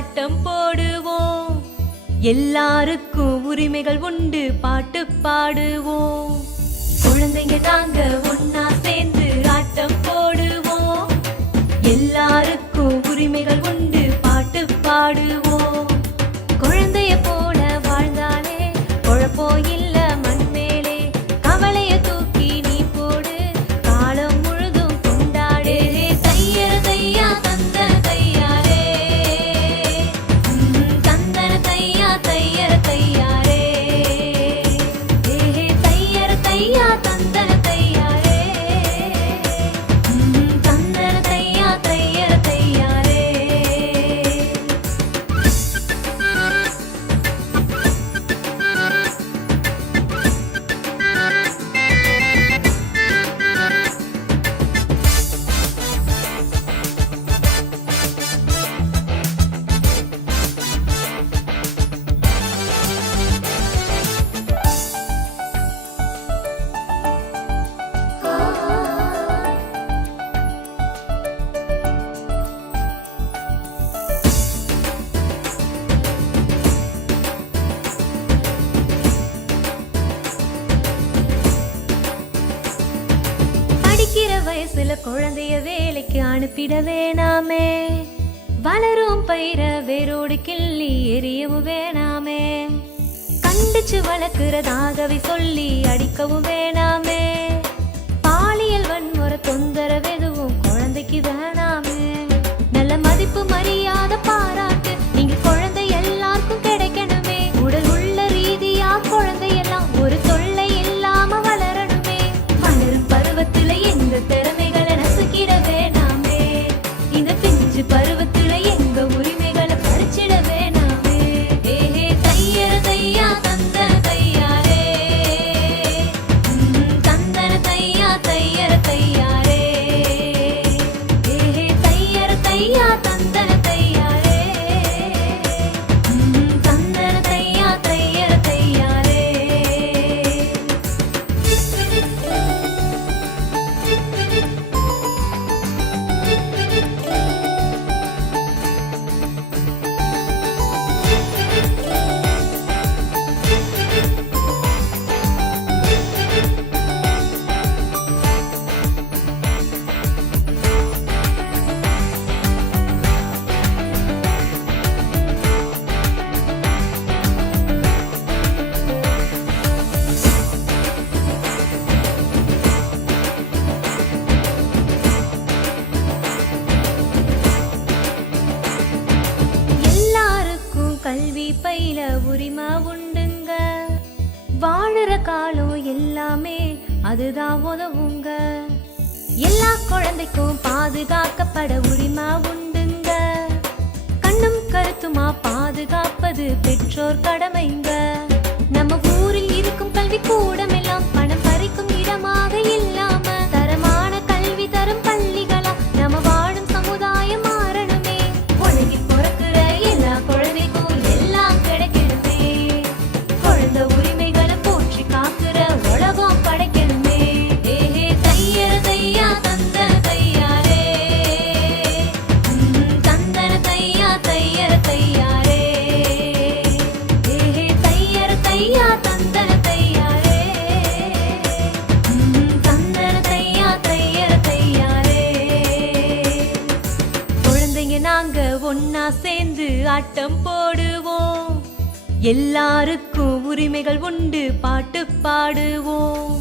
ஆட்டம் போடுவோம். எல்லாருக்கும் உரிமைகள் உண்டு, பாட்டு பாடுவோம். குழந்தைங்க நாங்க ஒன்னா சேர்ந்து ஆட்டம் போடுவோம். எல்லாருக்கும் உரிமைகள் உண்டு, பாட்டு பாடுவோம். குழந்தைய போல வாழ்ந்தாலே குழப்பம் இல்ல மண் மேலே. கவலைய தூக்கி நீ போடு, காலம் முழுதும் கொண்டாடே. தையர தையா தந்தன தையாரே, தந்தன தையா தையர தையாரே. தையர தையா தந்தன தையாரே, தந்தன தையா தையர தையாரே. படிக்கிற வயசுல குழந்தைய வேலைக்கு அனுப்பிட வேணாமே. வளரும் பயிர வேரோடு கிள்ளி எரியவும் வேணாமே. கண்டிச்சு வளர்க்கிறதாகவே சொல்லி அடிக்கவும் வேணாமே. பாலியல் வன்முறை தொந்தரவு எதுவும் குழந்தைக்கு வேணாமே. நல்ல மதிப்பு மரியாதை பாராட்டு நீங்க குழந்தை எல்லாருக்கும் கிடைக்கணுமே. உடல் உள்ள ரீதியா குழந்தையெல்லாம் ஒரு தொல்லை இல்லாம வளரணுமே. வளரும் பருவத்துல எங்க திறமைகளை நசுக்கிட வேணாமே. இந்த பிஞ்சு பருவத்துல எங்க உரிமைகளை பறிச்சிட வேணாமே. தையர தையா தந்தன தையாரே, தந்தன தையா தையர தையாரே. தையர தையா தந்தன தையாரே, தந்தன தையா தையர தையாரே. எல்லாருக்கும் கல்வி பயில உரிமை உண்டுங்க. வாழுற காலம் எல்லாமே அதுதான் உதவுங்க. எல்லா குழந்தைக்கும் பாதுகாக்கப்பட உரிமை உண்டுங்க. கண்ணும் கருத்துமா பாதுகாப்பது பெற்றோர் கடமைங்க. நம்ம ஊரில் இருக்கும் கல்வி கூடம் எல்லாம் பணம் பறிக்கும் இடமாக இல்லாம தரமான கல்வி தரும் பள்ளிகளா நம்ம வாழும் சமுதாயம் மாறணுமே. உலகில் பிறக்கிற எல்லா குழந்தைக்கும் எல்லாம் கிடைக்கணுமே. குழந்தை உரிமைகளை போற்றி காக்கிற உலகம் படைக்கணுமே. தையர தையா தந்தன தையாரே, தந்தன தையா தையர தையாரே. தையர தையா தந்தன தையாரே, தந்தன தையா தையர தையாரே. குழந்தைங்க நாங்க ஒன்னா சேர்ந்து ஆட்டம் போடுவோம். எல்லாருக்கும் உரிமைகள் உண்டு, பாட்டு பாடுவோம்.